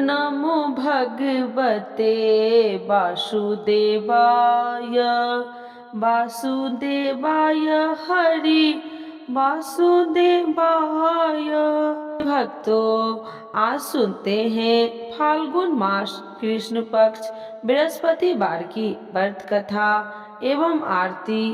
नमो भगवते वासुदेवाय वासुदेवाय हरि वासुदेवाय। भक्तों, आज सुनते हैं फाल्गुन मास कृष्ण पक्ष बृहस्पतिवार की व्रत कथा एवं आरती।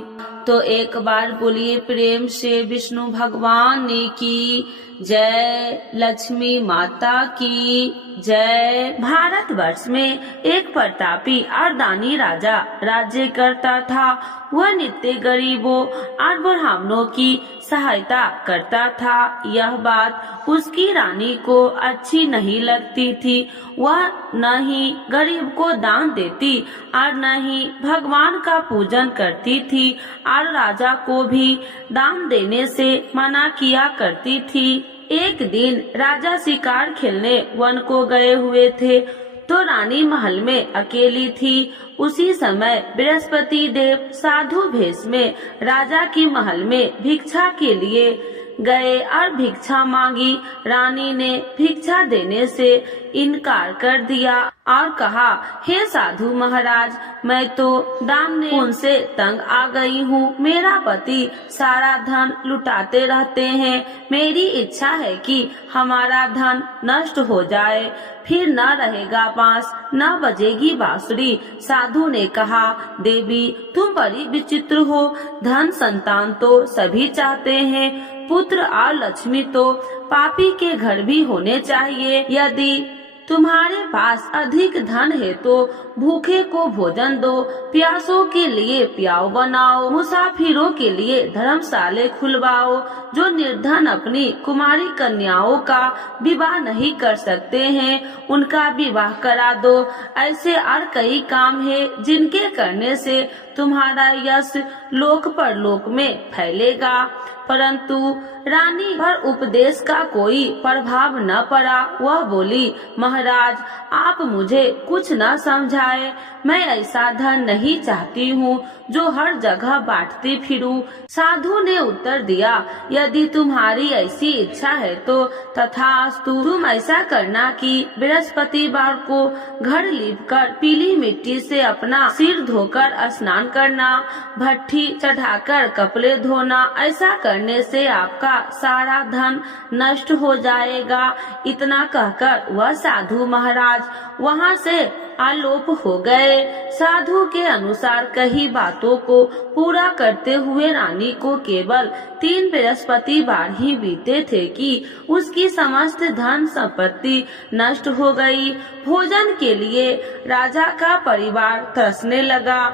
तो एक बार बोलिए प्रेम से विष्णु भगवान की जय, लक्ष्मी माता की जय। भारतवर्ष में एक प्रतापी और दानी राजा राज्य करता था। वह नित्य गरीबों और ब्राह्मणों की सहायता करता था। यह बात उसकी रानी को अच्छी नहीं लगती थी। वह न ही गरीब को दान देती और न ही भगवान का पूजन करती थी और राजा को भी दान देने से मना किया करती थी। एक दिन राजा शिकार खेलने वन को गए हुए थे तो रानी महल में अकेली थी। उसी समय बृहस्पति देव साधु भेष में राजा की महल में भिक्षा के लिए गए और भिक्षा मांगी। रानी ने भिक्षा देने से इनकार कर दिया और कहा, हे साधु महाराज, मैं तो दान पुण्य से तंग आ गई हूँ। मेरा पति सारा धन लुटाते रहते हैं। मेरी इच्छा है कि हमारा धन नष्ट हो जाए, फिर न रहेगा बांस, न बजेगी बांसुरी। साधु ने कहा, देवी तुम बड़ी विचित्र हो। धन संतान तो सभी चाहते हैं, पुत्र और लक्ष्मी तो पापी के घर भी होने चाहिए। यदि तुम्हारे पास अधिक धन है तो भूखे को भोजन दो, प्यासों के लिए प्याऊ बनाओ, मुसाफिरों के लिए धर्मशाले खुलवाओ। जो निर्धन अपनी कुमारी कन्याओं का विवाह नहीं कर सकते हैं, उनका विवाह करा दो। ऐसे और कई काम है जिनके करने से तुम्हारा यश लोक परलोक में फैलेगा। परंतु रानी पर उपदेश का कोई प्रभाव न पड़ा। वह बोली, महाराज आप मुझे कुछ न समझाए। मैं ऐसा धन नहीं चाहती हूँ जो हर जगह बांटती फिरूं। साधु ने उत्तर दिया, यदि तुम्हारी ऐसी इच्छा है तो तथास्तु। तुम ऐसा करना कि बृहस्पतिवार को घर लीपकर पीली मिट्टी से अपना सिर धोकर स्नान करना, भट्ठी चढ़ाकर कपड़े धोना। ऐसा करने से आपका सारा धन नष्ट हो जाएगा। इतना कहकर वह साधु महाराज वहाँ से आलोप हो गए। साधु के अनुसार कही बातों को पूरा करते हुए रानी को केवल 3 बृहस्पतिवार ही बीते थे कि उसकी समस्त धन संपत्ति नष्ट हो गई। भोजन के लिए राजा का परिवार तरसने लगा।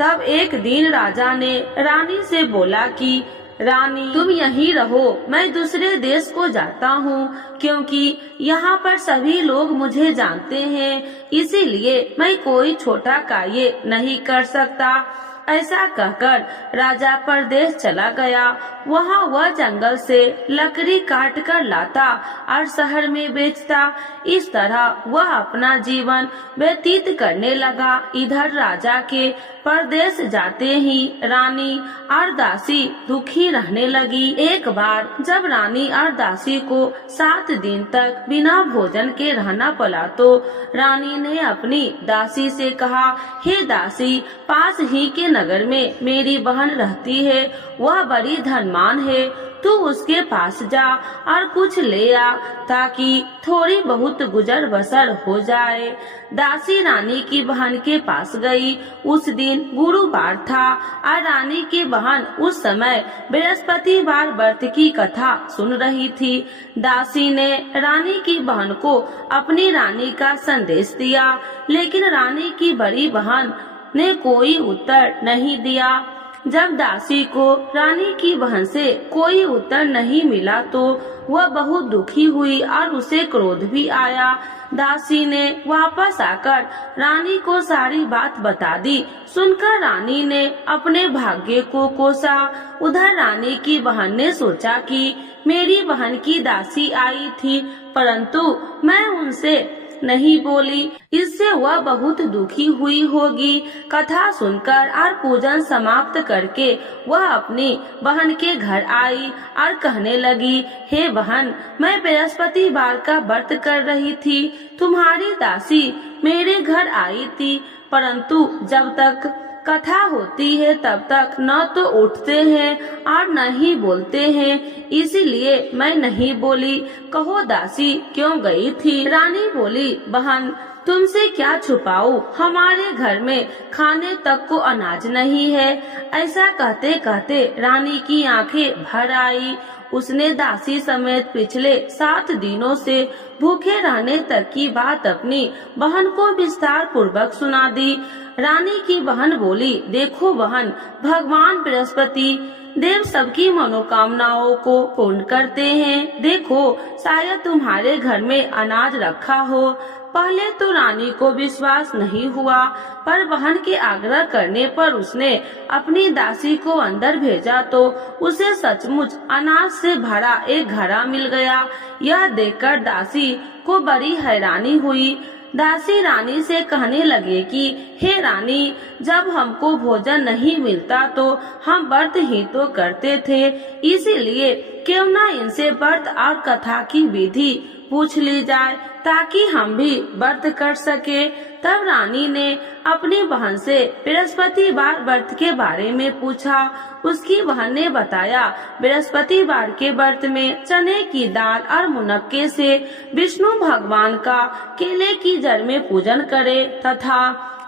तब एक दिन राजा ने रानी से बोला कि रानी तुम यहीं रहो, मैं दूसरे देश को जाता हूँ, क्योंकि यहाँ पर सभी लोग मुझे जानते हैं, इसीलिए मैं कोई छोटा कार्य नहीं कर सकता। ऐसा कहकर राजा परदेश चला गया। वहाँ वह जंगल से लकड़ी काट कर लाता और शहर में बेचता। इस तरह वह अपना जीवन व्यतीत करने लगा। इधर राजा के परदेश जाते ही रानी और दासी दुखी रहने लगी। एक बार जब रानी और दासी को 7 दिन तक बिना भोजन के रहना पड़ा तो रानी ने अपनी दासी से कहा, हे दासी, पास ही के नगर में मेरी बहन रहती है। वह बड़ी धनवान है, तू उसके पास जा और कुछ ले आ ताकि थोड़ी बहुत गुजर बसर हो जाए। दासी रानी की बहन के पास गई। उस दिन गुरुवार था और रानी की बहन उस समय बृहस्पतिवार व्रत की कथा सुन रही थी। दासी ने रानी की बहन को अपनी रानी का संदेश दिया, लेकिन रानी की बड़ी बहन ने कोई उत्तर नहीं दिया। जब दासी को रानी की बहन से कोई उत्तर नहीं मिला तो वह बहुत दुखी हुई और उसे क्रोध भी आया। दासी ने वापस आकर रानी को सारी बात बता दी। सुनकर रानी ने अपने भाग्य को कोसा। उधर रानी की बहन ने सोचा कि मेरी बहन की दासी आई थी, परंतु मैं उनसे नहीं बोली। इससे वह बहुत दुखी हुई होगी। कथा सुनकर और पूजन समाप्त करके वह अपनी बहन के घर आई और कहने लगी, हे बहन, मैं बृहस्पतिवार का व्रत कर रही थी। तुम्हारी दासी मेरे घर आई थी, परंतु जब तक कथा होती है तब तक न तो उठते हैं और न ही बोलते हैं, इसीलिए मैं नहीं बोली। कहो दासी क्यों गई थी? रानी बोली, बहन तुमसे क्या छुपाऊं, हमारे घर में खाने तक को अनाज नहीं है। ऐसा कहते कहते रानी की आंखें भर आई। उसने दासी समेत पिछले 7 दिनों से भूखे रहने तक की बात अपनी बहन को विस्तार पूर्वक सुना दी। रानी की बहन बोली, देखो बहन, भगवान बृहस्पति देव सबकी मनोकामनाओं को पूर्ण करते हैं। देखो, शायद तुम्हारे घर में अनाज रखा हो। पहले तो रानी को विश्वास नहीं हुआ, पर बहन के आग्रह करने पर उसने अपनी दासी को अंदर भेजा तो उसे सचमुच अनाज से भरा एक घड़ा मिल गया। यह देखकर दासी को बड़ी हैरानी हुई। दासी रानी से कहने लगे कि हे रानी, जब हमको भोजन नहीं मिलता तो हम व्रत ही तो करते थे, इसीलिए क्यों न इनसे व्रत और कथा की विधि पूछ ली जाए ताकि हम भी व्रत कर सके। तब रानी ने अपनी बहन से बृहस्पतिवार व्रत के बारे में पूछा। उसकी बहन ने बताया, बृहस्पतिवार के व्रत में चने की दाल और मुनक्के से विष्णु भगवान का केले की जड़ में पूजन करे तथा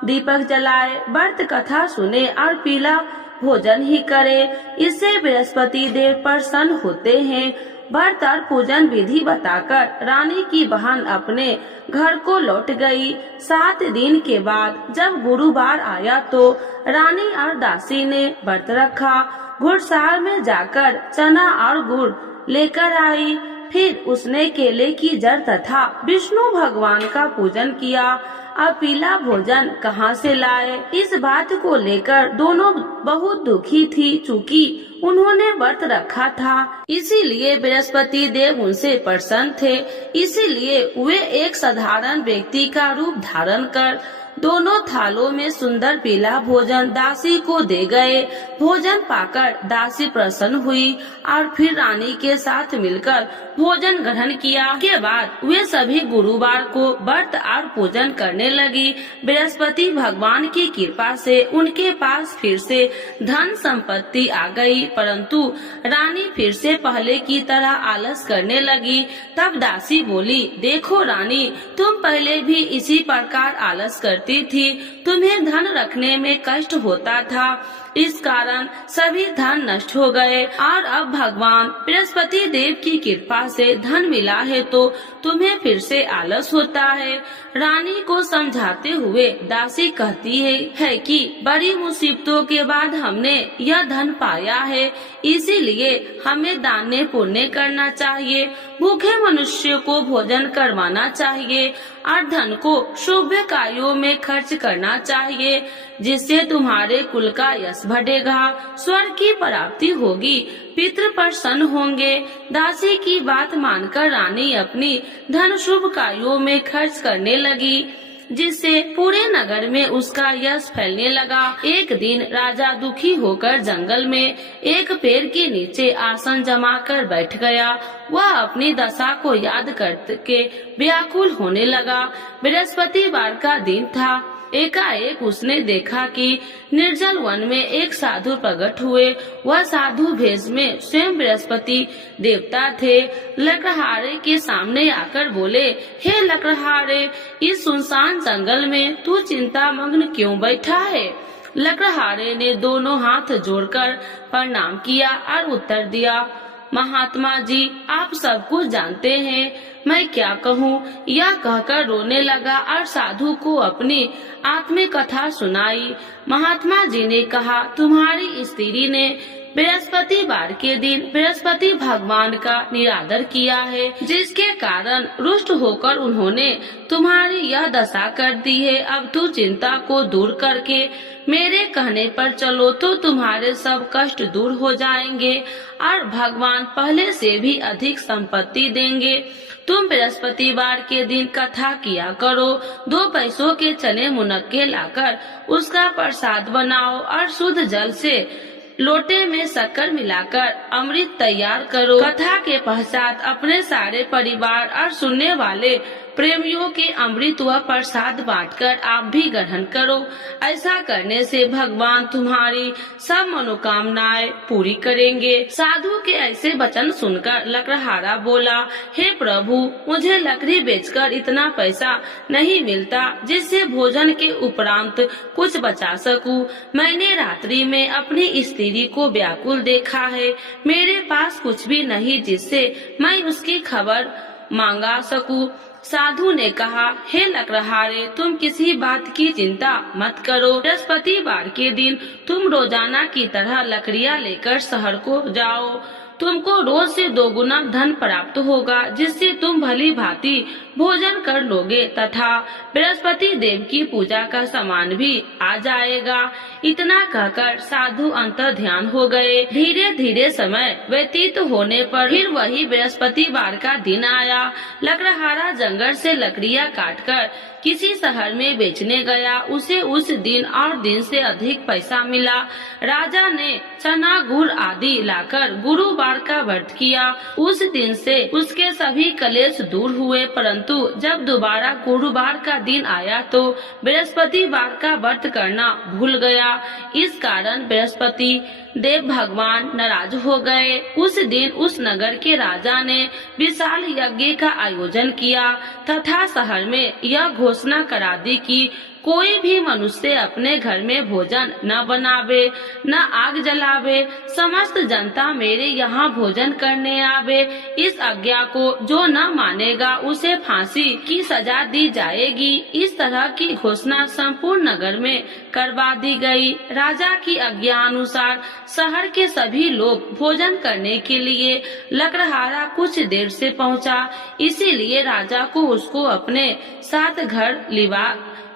दीपक जलाए, व्रत कथा सुने और पीला भोजन ही करे। इससे बृहस्पति देव प्रसन्न होते हैं। व्रत और पूजन विधि बताकर रानी की बहन अपने घर को लौट गई। 7 दिन के बाद जब गुरुवार आया तो रानी और दासी ने व्रत रखा। घुड़साल में जाकर चना और गुड़ लेकर आई। फिर उसने केले की जड़ तथा विष्णु भगवान का पूजन किया। अब पीला भोजन कहाँ से लाए, इस बात को लेकर दोनों बहुत दुखी थी। चूँकि उन्होंने व्रत रखा था, इसीलिए बृहस्पति देव उनसे प्रसन्न थे। इसीलिए वे एक साधारण व्यक्ति का रूप धारण कर दोनों थालों में सुंदर पीला भोजन दासी को दे गए। भोजन पाकर दासी प्रसन्न हुई और फिर रानी के साथ मिलकर भोजन ग्रहण किया। के बाद वे सभी गुरुवार को व्रत और पूजन करने लगी। बृहस्पति भगवान की कृपा से उनके पास फिर से धन संपत्ति आ गई, परंतु रानी फिर से पहले की तरह आलस करने लगी। तब दासी बोली, देखो रानी, तुम पहले भी इसी प्रकार आलस करती थी। तुम्हें धन रखने में कष्ट होता था, इस कारण सभी धन नष्ट हो गए और अब भगवान बृहस्पति देव की कृपा से धन मिला है तो तुम्हें फिर से आलस होता है। रानी को समझाते हुए दासी कहती है कि बड़ी मुसीबतों के बाद हमने यह धन पाया है, इसीलिए हमें दान पुण्य करना चाहिए। भूखे मनुष्य को भोजन करवाना चाहिए और धन को शुभ कार्यों में खर्च करना चाहिए, जिससे तुम्हारे कुल का यश बढ़ेगा, स्वर्ग की प्राप्ति होगी, पितृ प्रसन्न होंगे। दासी की बात मानकर रानी अपनी धन शुभ कार्यों में खर्च करने लगी, जिससे पूरे नगर में उसका यश फैलने लगा। एक दिन राजा दुखी होकर जंगल में एक पेड़ के नीचे आसन जमा कर बैठ गया। वह अपनी दशा को याद करके व्याकुल होने लगा। बृहस्पतिवार का दिन था। एकाएक उसने देखा कि निर्जल वन में एक साधु प्रकट हुए। वह साधु भेष में स्वयं बृहस्पति देवता थे। लकड़हारे के सामने आकर बोले, हे लकड़हारे, इस सुनसान जंगल में तू चिंता मग्न क्यों बैठा है? लकड़हारे ने दोनों हाथ जोड़कर प्रणाम किया और उत्तर दिया, महात्मा जी, आप सब कुछ जानते हैं, मैं क्या कहूँ। यह कहकर रोने लगा और साधु को अपनी आत्मिक कथा सुनाई। महात्मा जी ने कहा, तुम्हारी स्त्री ने बृहस्पतिवार के दिन बृहस्पति भगवान का निरादर किया है, जिसके कारण रुष्ट होकर उन्होंने तुम्हारी यह दशा कर दी है। अब तू चिंता को दूर करके मेरे कहने पर चलो तो तुम्हारे सब कष्ट दूर हो जाएंगे और भगवान पहले से भी अधिक संपत्ति देंगे। तुम बृहस्पतिवार के दिन कथा किया करो। 2 पैसों के चने मुनक्के लाकर उसका प्रसाद बनाओ और शुद्ध जल से लोटे में शक्कर मिलाकर अमृत तैयार करो। कथा के पश्चात अपने सारे परिवार और सुनने वाले प्रेमियों के अमृत व प्रसाद बांटकर आप भी ग्रहण करो। ऐसा करने से भगवान तुम्हारी सब मनोकामनाएं पूरी करेंगे। साधु के ऐसे वचन सुनकर लकड़हारा बोला, हे प्रभु, मुझे लकड़ी बेचकर इतना पैसा नहीं मिलता जिससे भोजन के उपरांत कुछ बचा सकूं। मैंने रात्रि में अपनी स्त्री को व्याकुल देखा है। मेरे पास कुछ भी नहीं जिससे मैं उसकी खबर मांगा सकूं। साधु ने कहा, हे लकड़हारे, तुम किसी बात की चिंता मत करो। बृहस्पतिवार के दिन तुम रोजाना की तरह लकड़ियाँ लेकर शहर को जाओ। तुमको रोज से 2 गुना धन प्राप्त होगा जिससे तुम भली भांति भोजन कर लोगे तथा बृहस्पति देव की पूजा का सामान भी आ जाएगा। इतना कहकर साधु अंतर ध्यान हो गए। धीरे धीरे समय व्यतीत होने पर फिर वही बृहस्पतिवार का दिन आया। लकड़हारा जंगल से लकड़ियाँ काटकर किसी शहर में बेचने गया। उसे उस दिन और दिन से अधिक पैसा मिला। राजा ने चना गुड़ आदि लाकर गुरुवार का व्रत किया। उस दिन से उसके सभी कलेश दूर हुए, परंतु जब दोबारा गुरुवार का दिन आया तो बृहस्पतिवार का व्रत करना भूल गया। इस कारण बृहस्पति देव भगवान नाराज हो गए। उस दिन उस नगर के राजा ने विशाल यज्ञ का आयोजन किया तथा शहर में यह घोषणा करा दी कि कोई भी मनुष्य अपने घर में भोजन न बनावे, न आग जलावे। समस्त जनता मेरे यहाँ भोजन करने आवे। इस आज्ञा को जो न मानेगा उसे फांसी की सजा दी जाएगी। इस तरह की घोषणा संपूर्ण नगर में करवा दी गई। राजा की आज्ञा अनुसार शहर के सभी लोग भोजन करने के लिए लकड़हारा कुछ देर से पहुँचा, इसीलिए राजा को उसको अपने साथ घर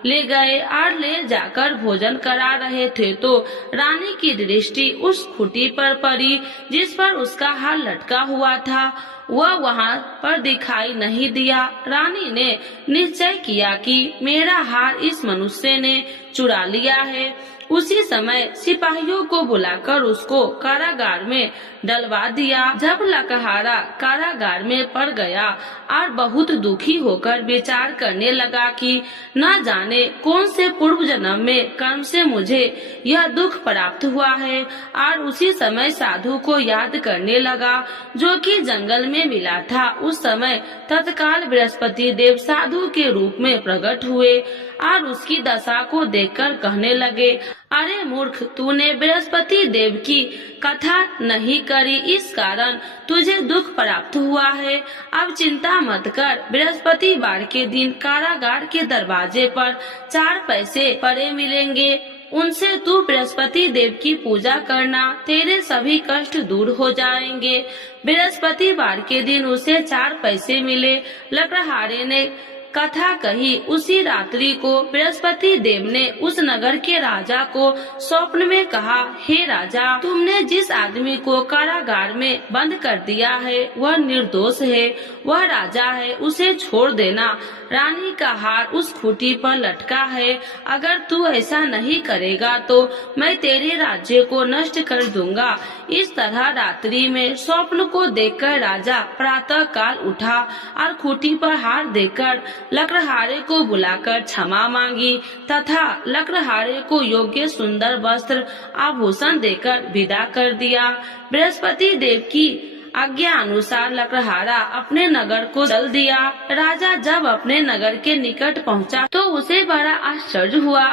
ले गए और ले जाकर भोजन करा रहे थे तो रानी की दृष्टि उस खूंटी पर पड़ी जिस पर उसका हार लटका हुआ था। वह वहाँ पर दिखाई नहीं दिया। रानी ने निश्चय किया कि मेरा हार इस मनुष्य ने चुरा लिया है। उसी समय सिपाहियों को बुलाकर उसको कारागार में डलवा दिया। जब लकड़हारा कारागार में पड़ गया और बहुत दुखी होकर विचार करने लगा कि न जाने कौन से पूर्व जन्म में कर्म से मुझे यह दुख प्राप्त हुआ है, और उसी समय साधु को याद करने लगा जो कि जंगल में मिला था। उस समय तत्काल बृहस्पति देव साधु के रूप में प्रकट हुए और उसकी दशा को देखकर कहने लगे, अरे मूर्ख, तूने बृहस्पति देव की कथा नहीं करी, इस कारण तुझे दुख प्राप्त हुआ है। अब चिंता मत कर। बृहस्पतिवार के दिन कारागार के दरवाजे पर 4 पैसे पड़े मिलेंगे। उनसे तू बृहस्पति देव की पूजा करना, तेरे सभी कष्ट दूर हो जाएंगे। बृहस्पतिवार के दिन उसे 4 पैसे मिले। लकड़हारे ने कथा कही। उसी रात्रि को बृहस्पति देव ने उस नगर के राजा को स्वप्न में कहा, हे राजा, तुमने जिस आदमी को कारागार में बंद कर दिया है वह निर्दोष है, वह राजा है, उसे छोड़ देना। रानी का हार उस खूंटी पर लटका है। अगर तू ऐसा नहीं करेगा तो मैं तेरे राज्य को नष्ट कर दूंगा। इस तरह रात्रि में स्वप्न को देखकर राजा प्रातः काल उठा और खूंटी पर हार देकर लकड़हारे को बुलाकर क्षमा मांगी तथा लकड़हारे को योग्य सुंदर वस्त्र आभूषण देकर विदा कर दिया। बृहस्पति देव की आज्ञा अनुसार लकड़हारा अपने नगर को चल दिया। राजा जब अपने नगर के निकट पहुंचा तो उसे बड़ा आश्चर्य हुआ।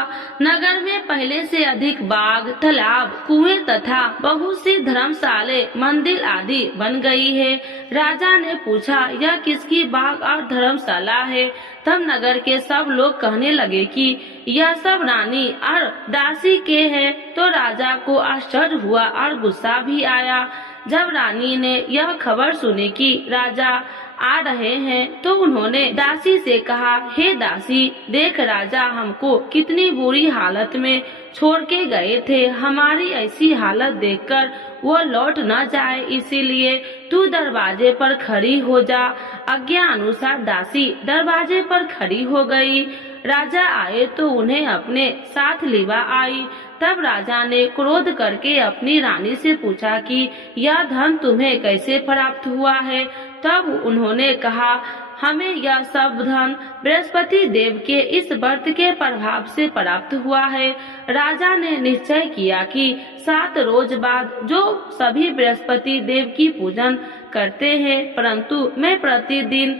नगर में पहले से अधिक बाग, तालाब, कुएं तथा बहुत सी धर्मशाले, मंदिर आदि बन गई है। राजा ने पूछा, यह किसकी बाग और धर्मशाला है? तब नगर के सब लोग कहने लगे कि यह सब रानी और दासी के हैं। तो राजा को आश्चर्य हुआ और गुस्सा भी आया। जब रानी ने यह खबर सुनी कि राजा आ रहे हैं तो उन्होंने दासी से कहा, हे दासी, देख राजा हमको कितनी बुरी हालत में छोड़ के गए थे। हमारी ऐसी हालत देखकर वो लौट न जाए, इसीलिए तू दरवाजे पर खड़ी हो जा। आज्ञा अनुसार दासी दरवाजे पर खड़ी हो गई। राजा आए तो उन्हें अपने साथ लिवा आई। तब राजा ने क्रोध करके अपनी रानी से पूछा कि यह धन तुम्हें कैसे प्राप्त हुआ है। तब उन्होंने कहा, हमें यह सब धन बृहस्पति देव के इस व्रत के प्रभाव से प्राप्त हुआ है। राजा ने निश्चय किया कि 7 रोज बाद जो सभी बृहस्पति देव की पूजन करते हैं, परंतु मैं प्रतिदिन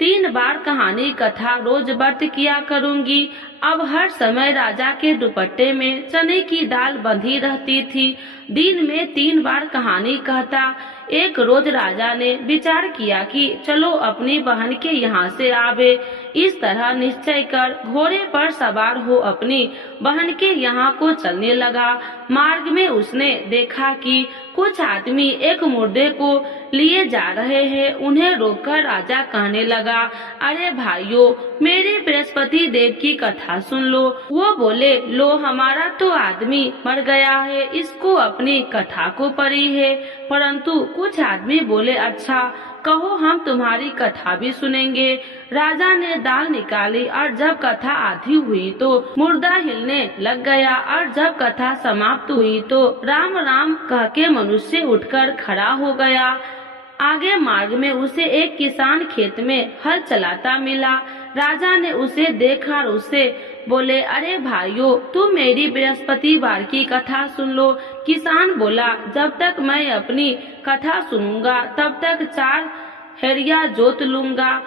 3 बार कहानी कथा रोज व्रत किया करूंगी। अब हर समय राजा के दुपट्टे में चने की दाल बंधी रहती थी। दिन में 3 बार कहानी कहता। एक रोज राजा ने विचार किया कि चलो अपनी बहन के यहाँ से आवे। इस तरह निश्चय कर घोड़े पर सवार हो अपनी बहन के यहाँ को चलने लगा। मार्ग में उसने देखा कि कुछ आदमी एक मुर्दे को लिए जा रहे हैं। उन्हें रोककर राजा कहने लगा, अरे भाइयों, मेरे बृहस्पति देव की कथा सुन लो। वो बोले, लो, हमारा तो आदमी मर गया है, इसको अपनी कथा को पड़ी है। परंतु कुछ आदमी बोले, अच्छा कहो, हम तुम्हारी कथा भी सुनेंगे। राजा ने दाल निकाली और जब कथा आधी हुई तो मुर्दा हिलने लग गया और जब कथा समाप्त हुई तो राम राम कह के मनुष्य उठकर खड़ा हो गया। आगे मार्ग में उसे एक किसान खेत में हल चलाता मिला। राजा ने उसे देखा और उससे बोले, अरे भाइयों, तुम मेरी बृहस्पतिवार की कथा सुन लो। किसान बोला, जब तक मैं अपनी कथा सुनूंगा तब तक 4 हेरिया जोत लूंगा।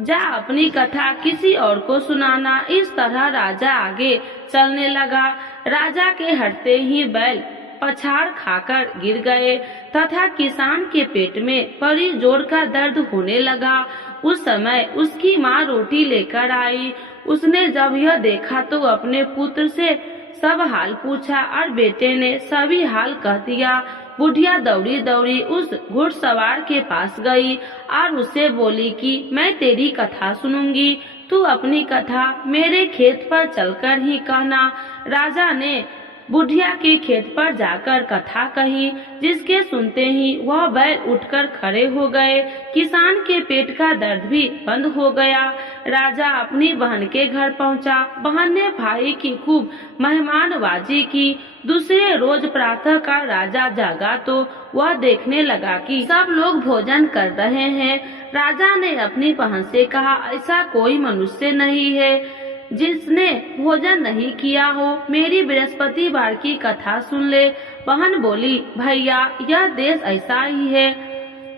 जा अपनी कथा किसी और को सुनाना। इस तरह राजा आगे चलने लगा। राजा के हटते ही बैल पछाड़ खाकर गिर गए तथा किसान के पेट में बड़ी जोर का दर्द होने लगा। उस समय उसकी माँ रोटी लेकर आई। उसने जब यह देखा तो अपने पुत्र से सब हाल पूछा और बेटे ने सभी हाल कह दिया। बुढ़िया दौड़ी दौड़ी उस घुड़सवार के पास गई और उससे बोली कि मैं तेरी कथा सुनूंगी, तू अपनी कथा मेरे खेत पर चलकर ही कहना। राजा ने बुढ़िया के खेत पर जाकर कथा कही, जिसके सुनते ही वह बैल उठकर खड़े हो गए। किसान के पेट का दर्द भी बंद हो गया। राजा अपनी बहन के घर पहुंचा। बहन ने भाई की खूब मेहमानबाजी की। दूसरे रोज प्रातः का राजा जागा तो वह देखने लगा कि सब लोग भोजन कर रहे हैं। राजा ने अपनी बहन से कहा, ऐसा कोई मनुष्य नहीं है जिसने भोजन नहीं किया हो। मेरी बृहस्पतिवार की कथा सुन ले। बहन बोली, भैया, यह देश ऐसा ही है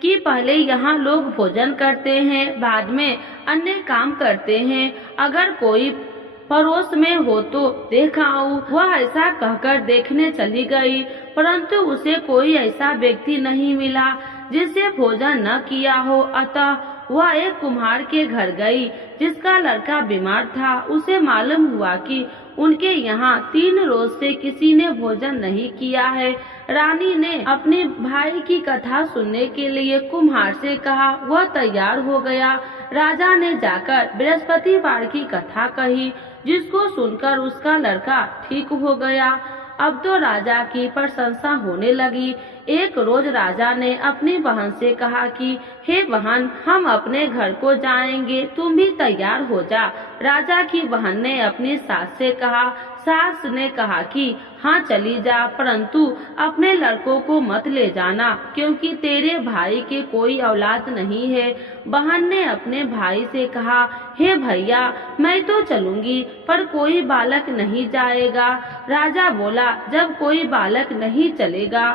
कि पहले यहाँ लोग भोजन करते हैं, बाद में अन्य काम करते हैं। अगर कोई पड़ोस में हो तो देख आऊं। वह ऐसा कहकर देखने चली गई, परंतु उसे कोई ऐसा व्यक्ति नहीं मिला जिससे भोजन न किया हो। अतः वह एक कुम्हार के घर गई जिसका लड़का बीमार था। उसे मालूम हुआ कि उनके यहाँ 3 रोज से किसी ने भोजन नहीं किया है। रानी ने अपने भाई की कथा सुनने के लिए कुम्हार से कहा। वह तैयार हो गया। राजा ने जाकर बृहस्पतिवार की कथा कही, जिसको सुनकर उसका लड़का ठीक हो गया। अब तो राजा की प्रशंसा होने लगी। एक रोज राजा ने अपनी बहन से कहा कि हे बहन, हम अपने घर को जाएंगे, तुम भी तैयार हो जा। राजा की बहन ने अपनी सास से कहा। सास ने कहा कि हाँ चली जा, परंतु अपने लड़कों को मत ले जाना, क्योंकि तेरे भाई के कोई औलाद नहीं है। बहन ने अपने भाई से कहा, हे भैया, मैं तो चलूंगी, पर कोई बालक नहीं जाएगा। राजा बोला, जब कोई बालक नहीं चलेगा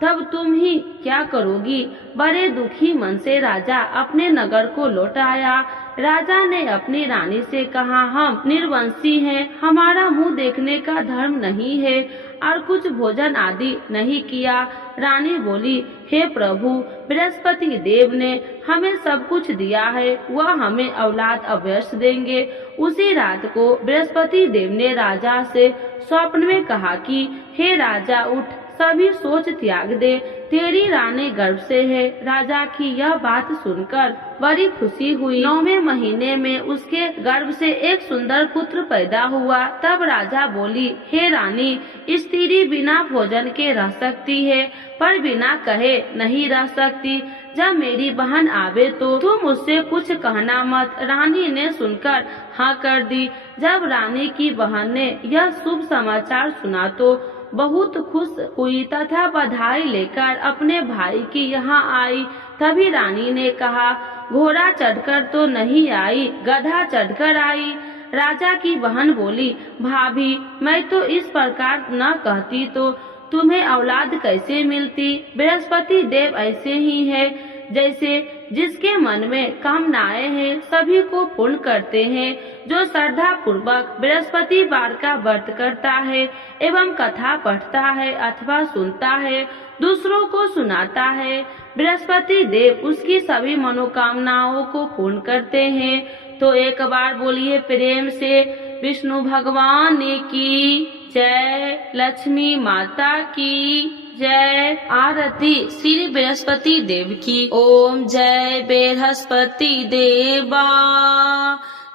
तब तुम ही क्या करोगी। बड़े दुखी मन से राजा अपने नगर को लौट आया। राजा ने अपनी रानी से कहा, हम निर्वंशी हैं, हमारा मुंह देखने का धर्म नहीं है और कुछ भोजन आदि नहीं किया। रानी बोली, हे प्रभु, बृहस्पति देव ने हमें सब कुछ दिया है, वह हमें औलाद अवश्य देंगे। उसी रात को बृहस्पति देव ने राजा से स्वप्न में कहा कि हे राजा, उठ, सभी सोच त्याग दे, तेरी रानी गर्भ से है। राजा की यह बात सुनकर बड़ी खुशी हुई। 9वें महीने में उसके गर्भ से एक सुंदर पुत्र पैदा हुआ। तब राजा बोली, हे रानी, स्त्री बिना भोजन के रह सकती है, पर बिना कहे नहीं रह सकती। जब मेरी बहन आवे तो तुम उससे कुछ कहना मत। रानी ने सुनकर हाँ कर दी। जब रानी की बहन ने यह शुभ समाचार सुना तो बहुत खुश हुई तथा बधाई लेकर अपने भाई की यहाँ आई। तभी रानी ने कहा, घोड़ा चढ़कर तो नहीं आई, गधा चढ़कर आई। राजा की बहन बोली, भाभी, मैं तो इस प्रकार न कहती तो तुम्हें औलाद कैसे मिलती। बृहस्पति देव ऐसे ही है, जैसे जिसके मन में कामनाएं हैं सभी को पूर्ण करते हैं। जो श्रद्धा पूर्वक बृहस्पतिवार का व्रत करता है एवं कथा पढ़ता है अथवा सुनता है, दूसरों को सुनाता है, बृहस्पति देव उसकी सभी मनोकामनाओं को पूर्ण करते हैं। तो एक बार बोलिए प्रेम से, विष्णु भगवान की जय, लक्ष्मी माता की जय। आरती श्री बृहस्पति देव की। ओम जय बृहस्पति देवा,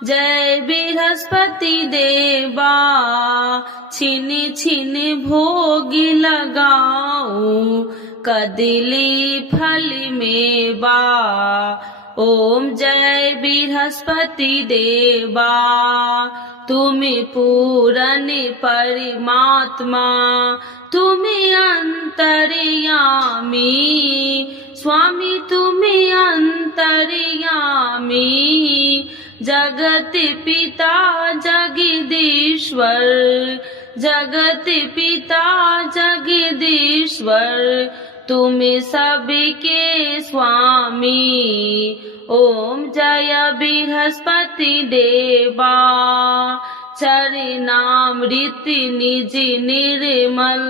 जय बृहस्पति देवा, छिन छिन भोग लगाऊं, कदली फल मेवा। ओम जय बृहस्पति देवा, तुम पूरन परमात्मा, तुम अंतर्यामी, स्वामी तुम अंतर्यामी, जगत पिता जगदीश्वर, जगत पिता जगदीश्वर, तुम सबके स्वामी। ओम जय बृहस्पति देवा, चरणामृत निज निर्मल,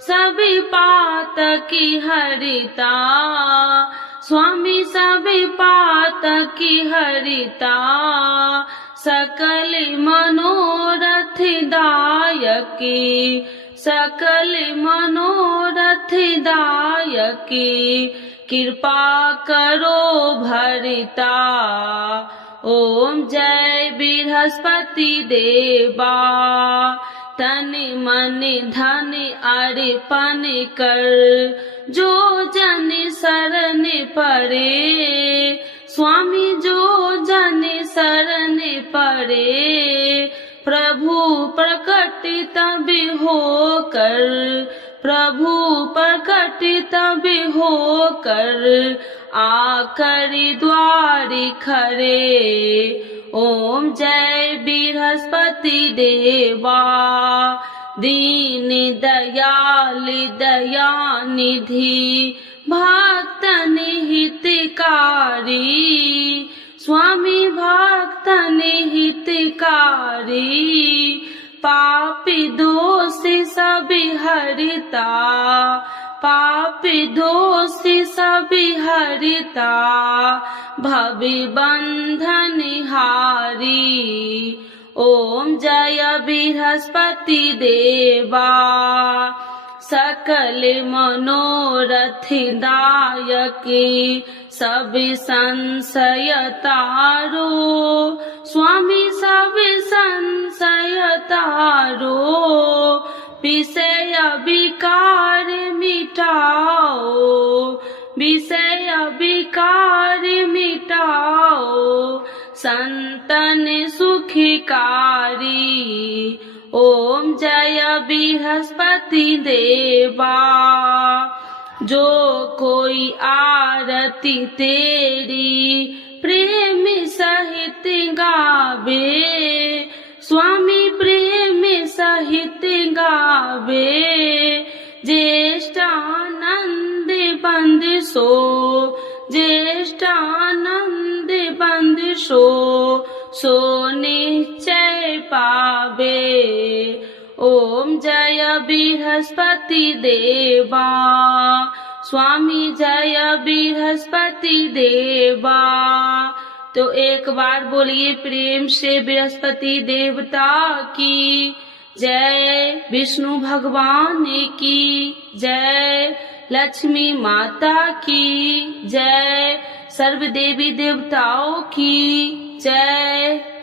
सभी पातकी हरिता, स्वामी सभी पातकी हरिता, सकल मनोरथ दायकी, सकल मनोरथ दायकी, कृपा करो भरिता। ओम जय बृहस्पति देवा, तन मन धन अर्पण कर, जो जन शरण पड़े, स्वामी जो जन शरण पड़े, प्रभु प्रकट तब होकर, प्रभु प्रकट तब होकर, आकर द्वार खड़े। ओम जय बृहस्पति देवा, दीन दयाल दयानिधि, भक्तन हितकारी, स्वामी भक्तन हितकारी, पापी दोष सब हरिता, पापी दोष सब हरिता, भव बंधन हारी। ओम जय बृहस्पति देवा, सकल मनोरथ दायकी, सब संशय तारो, स्वामी सब संशय तारो, विषय विकार मिटाओ, विषय विकार मिटाओ, संतन सुखकारी। ओम जय बृहस्पति देवा, जो कोई आरती तेरी प्रेम सहित गावे, स्वामी प्रेम सहित गावे, ज्येष्ठानंद बंद सो, ज्येष्ठानंद बंद सो निश्चय पावे। ओम जय बृहस्पति देवा, स्वामी जय बृहस्पति देवा। तो एक बार बोलिए प्रेम से बृहस्पति देवता की जय। विष्णु भगवान की जय। लक्ष्मी माता की जय। सर्व देवी देवताओं की जय।